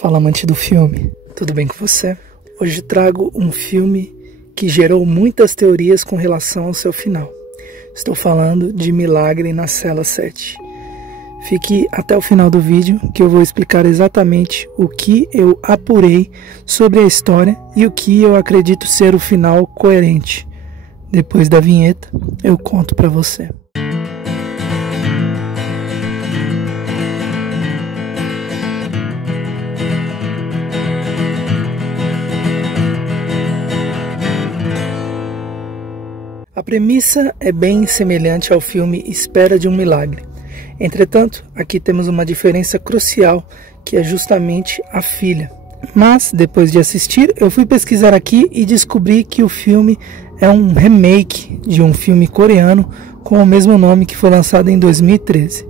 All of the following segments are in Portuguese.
Fala, amante do filme, tudo bem com você? Hoje trago um filme que gerou muitas teorias com relação ao seu final. Estou falando de Milagre na Cela 7. Fique até o final do vídeo que eu vou explicar exatamente o que eu apurei sobre a história e o que eu acredito ser o final coerente. Depois da vinheta, eu conto pra você. A premissa é bem semelhante ao filme Espera de um Milagre. Entretanto, aqui temos uma diferença crucial, que é justamente a filha. Mas, depois de assistir, eu fui pesquisar aqui e descobri que o filme é um remake de um filme coreano com o mesmo nome que foi lançado em 2013.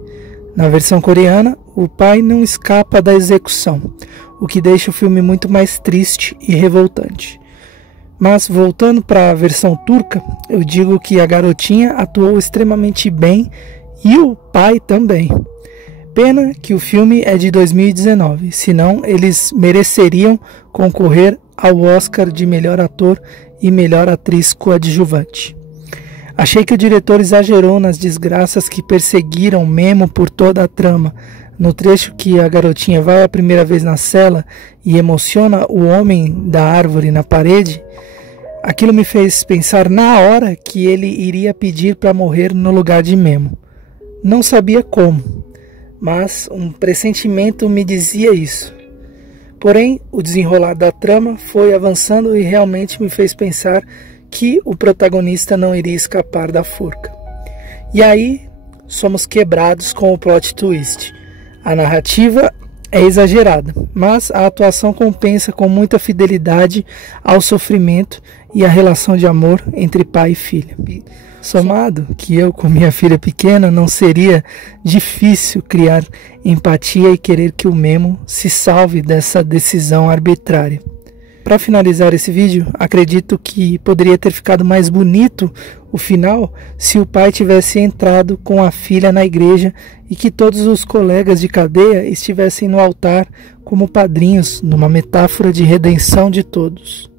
Na versão coreana, o pai não escapa da execução, o que deixa o filme muito mais triste e revoltante. Mas, voltando para a versão turca, eu digo que a garotinha atuou extremamente bem e o pai também. Pena que o filme é de 2019, senão eles mereceriam concorrer ao Oscar de melhor ator e melhor atriz coadjuvante. Achei que o diretor exagerou nas desgraças que perseguiram Memo por toda a trama. No trecho que a garotinha vai a primeira vez na cela e emociona o homem da árvore na parede, aquilo me fez pensar na hora que ele iria pedir para morrer no lugar de Memo. Não sabia como, mas um pressentimento me dizia isso. Porém, o desenrolar da trama foi avançando e realmente me fez pensar que o protagonista não iria escapar da forca. E aí, somos quebrados com o plot twist. A narrativa é exagerada, mas a atuação compensa com muita fidelidade ao sofrimento e à relação de amor entre pai e filha. Somado que eu, com minha filha pequena, não seria difícil criar empatia e querer que o Memo se salve dessa decisão arbitrária. Para finalizar esse vídeo, acredito que poderia ter ficado mais bonito o final se o pai tivesse entrado com a filha na igreja e que todos os colegas de cadeia estivessem no altar como padrinhos, numa metáfora de redenção de todos.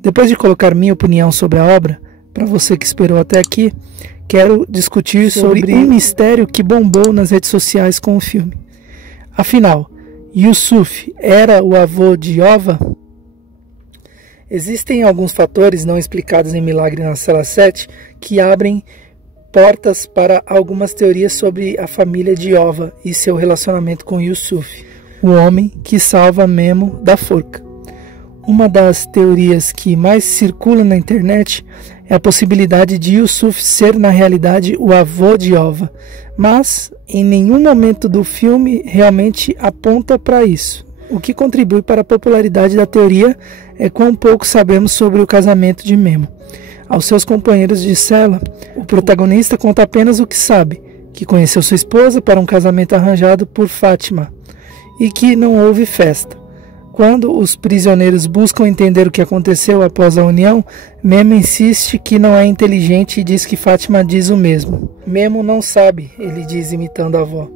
Depois de colocar minha opinião sobre a obra, para você que esperou até aqui, quero discutir sobre um mistério que bombou nas redes sociais com o filme. Afinal, Yusuf era o avô de Ova? Existem alguns fatores não explicados em Milagre na Cela 7 que abrem portas para algumas teorias sobre a família de Ova e seu relacionamento com Yusuf, o homem que salva Memo da forca. Uma das teorias que mais circula na internet é a possibilidade de Yusuf ser na realidade o avô de Ova, mas em nenhum momento do filme realmente aponta para isso. O que contribui para a popularidade da teoria é quão pouco sabemos sobre o casamento de Memo. Aos seus companheiros de cela, o protagonista conta apenas o que sabe, que conheceu sua esposa para um casamento arranjado por Fátima e que não houve festa. Quando os prisioneiros buscam entender o que aconteceu após a união, Memo insiste que não é inteligente e diz que Fátima diz o mesmo. Memo não sabe, ele diz imitando a avó.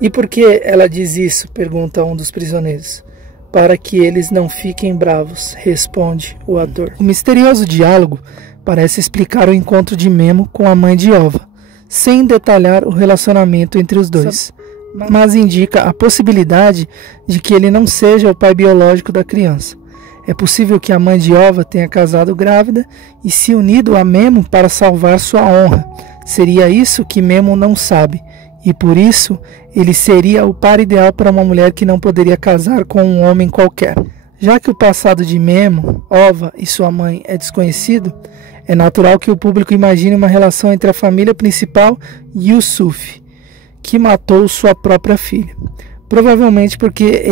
E por que ela diz isso? Pergunta um dos prisioneiros. Para que eles não fiquem bravos, responde o ator. O misterioso diálogo parece explicar o encontro de Memo com a mãe de Ova, sem detalhar o relacionamento entre os dois, mas indica a possibilidade de que ele não seja o pai biológico da criança. É possível que a mãe de Ova tenha casado grávida e se unido a Memo para salvar sua honra. Seria isso que Memo não sabe, e por isso ele seria o par ideal para uma mulher que não poderia casar com um homem qualquer. Já que o passado de Memo, Ova e sua mãe é desconhecido, é natural que o público imagine uma relação entre a família principal e Yusuf, que matou sua própria filha. Provavelmente porque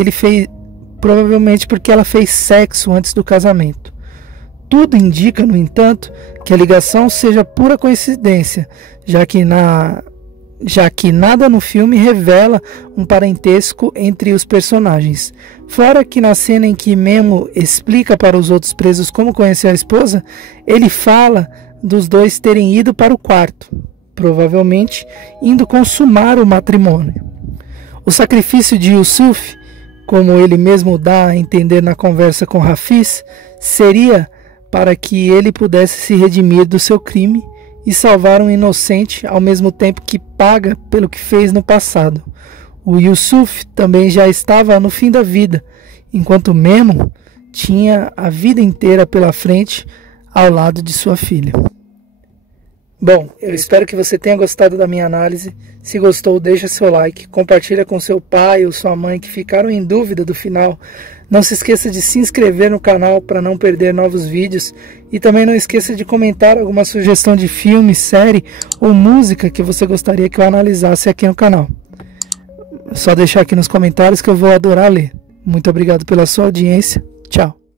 ela fez sexo antes do casamento. Tudo indica, no entanto, que a ligação seja pura coincidência, já que nada no filme revela um parentesco entre os personagens. Fora que na cena em que Memo explica para os outros presos como conheceu a esposa, ele fala dos dois terem ido para o quarto, provavelmente indo consumar o matrimônio. O sacrifício de Yusuf como ele mesmo dá a entender na conversa com Hafiz, seria para que ele pudesse se redimir do seu crime e salvar um inocente ao mesmo tempo que paga pelo que fez no passado. O Yusuf também já estava no fim da vida, enquanto Memon tinha a vida inteira pela frente ao lado de sua filha. Bom, eu espero que você tenha gostado da minha análise. Se gostou, deixa seu like, compartilha com seu pai ou sua mãe que ficaram em dúvida do final. Não se esqueça de se inscrever no canal para não perder novos vídeos. E também não esqueça de comentar alguma sugestão de filme, série ou música que você gostaria que eu analisasse aqui no canal. É só deixar aqui nos comentários que eu vou adorar ler. Muito obrigado pela sua audiência. Tchau.